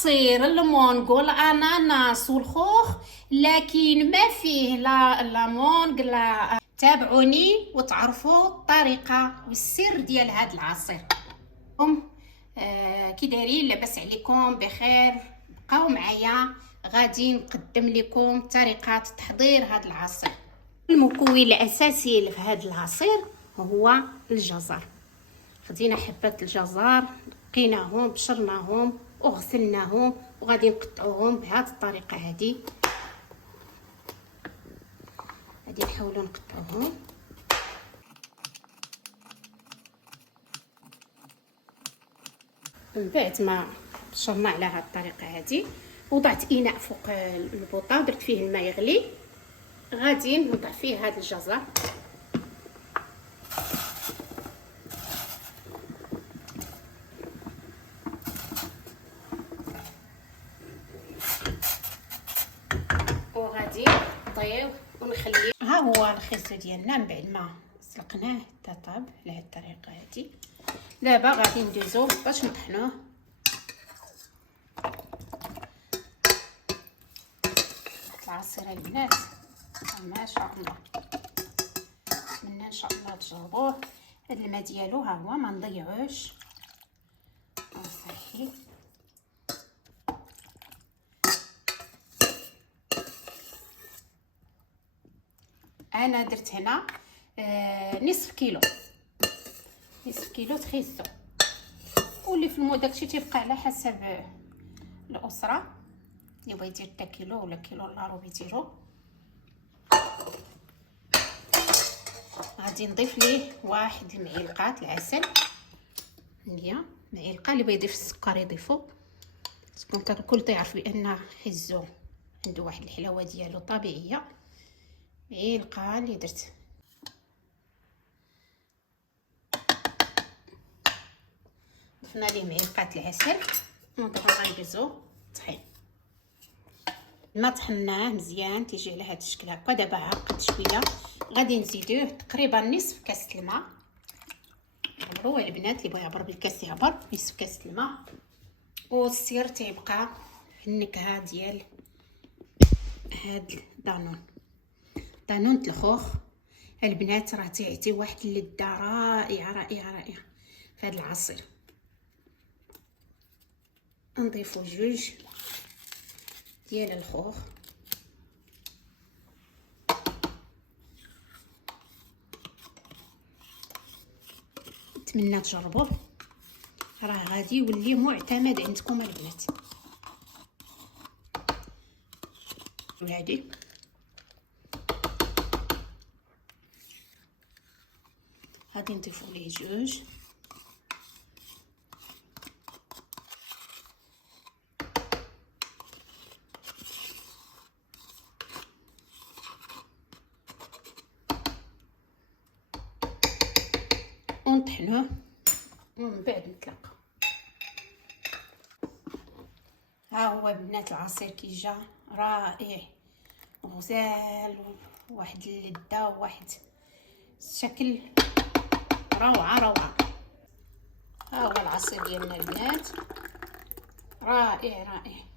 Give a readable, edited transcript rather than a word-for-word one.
عصير المونغ والاناناس والخوخ، لكن ما فيه لا مونغ لا. تابعوني وتعرفوا الطريقه والسر ديال هذا العصير. كي دايرين؟ لاباس عليكم؟ بخير؟ بقاو معايا، غادي نقدم لكم طريقه تحضير هذا العصير. المكون الاساسي في هذا العصير هو الجزر. خدينا حبات الجزر، نقيناهم، بشرناهم وغسلناهم، وغادي نقطعوهم بهذه الطريقه. هذه غادي نحاولوا نقطعوهم. من بعد ما بشرنا على هذه الطريقه هذه، وضعت اناء فوق البوطه ودرت فيه الماء يغلي. غادي نوضع فيه هذا الجزر، وغادي نطيب ونخليه. ها هو الخيزو ديالنا من بعد ما سلقناه حتى طاب على هذه الطريقه هذه. دابا غادي ندوزو باش نطحنوه. العصير البنات ما شاء الله، نتمنى ان شاء الله تجربوه. هذا الماء ديالو ها هو، ما نضيعوش، صحي. انا درت هنا نصف كيلو تخيزو، واللي في المود داكشي تيبقى على حسب الاسره. اللي بغى يدير حتى كيلو ولا كيلو الا ربع يديرو. غادي نضيف ليه واحد المعلقه العسل، هي معلقه. اللي بغى يضيف السكر يضيفو، كنت الكل تعرف بان خيزو عنده واحد الحلاوه ديالو طبيعيه. معلقه اللي درت. ضفنا ليه معلقه العسل، ودابا غندوزو طحين. ما طحناه مزيان تيجي على هذا الشكل هكا. دابا عقد شويه، غادي نزيدوه تقريبا نصف كاس الماء. عبروا البنات، اللي بغى يعبر بالكاس يعبر. نصف كاس الماء، والسير تيبقى في النكهه ديال هاد دانون الخوخ. البنات راه تيعطي واحد اللذه رائعه في هذا العصير. نضيفو جوج ديال الخوخ، نتمنى تجربوه، راه غادي يولي معتمد عندكم البنات. وهادي غادي نضيفو ليه جوج. ونطحنوه ومن بعد نتلاقاو. ها هو البنات العصير كي جا رائع وغزال، وواحد اللذه وواحد الشكل روعه. ها هو العصير ديالنا البنات، رائع.